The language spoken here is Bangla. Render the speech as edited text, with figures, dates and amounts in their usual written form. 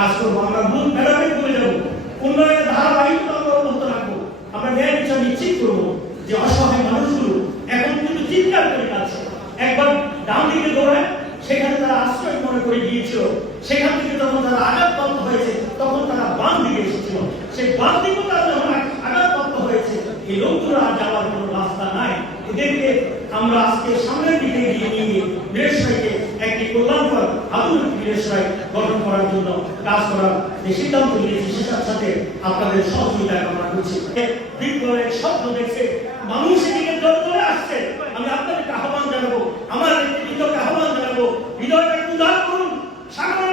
কাজ করবো, আমরা মূল ধারাবাহিক করে যাবো, উন্নয়নের ধারাবাহিকতা আমরা অব্যাহত রাখবো। আমরা ন্যায় বিচার নিশ্চিত করবো যে অসহায় মানুষগুলো এখন কিন্তু চিৎকার করে কাঁদছে। একবার ডান দিকে দৌড়ায়, সেখানে তারা আশ্রয় মনে করে গিয়েছিল, সেখান থেকে যখন তারা আঘাতপ্রাপ্ত হয়েছে তখন তারা বাম দিকে এসেছিল, সেই বাম দিকেও তারা যখন আঘাতপ্রাপ্ত হয়েছে, এই লোকগুলো আর যাওয়ার কোনো রাস্তা নাই। এদেরকে আমরা আজকে সামনের দিকে এগিয়ে নিয়ে বীরেশ্বরকে একটি কল্যাণকর আধুনিক বীরেশ্বর গঠন করার জন্য কাজ করার যে সিদ্ধান্ত নিয়েছি, সেটার সাথে আপনাদের সহযোগিতা কামনা করছি। বিপ্লবের স্বপ্ন দেখছে মানুষ এদিকে দলে আসছে, আমি আপনাদেরকে আহ্বান জানাবো, আমার নেতৃত্বকে আহ্বান জানাবো, হৃদয়টা উদার করুন, সাগর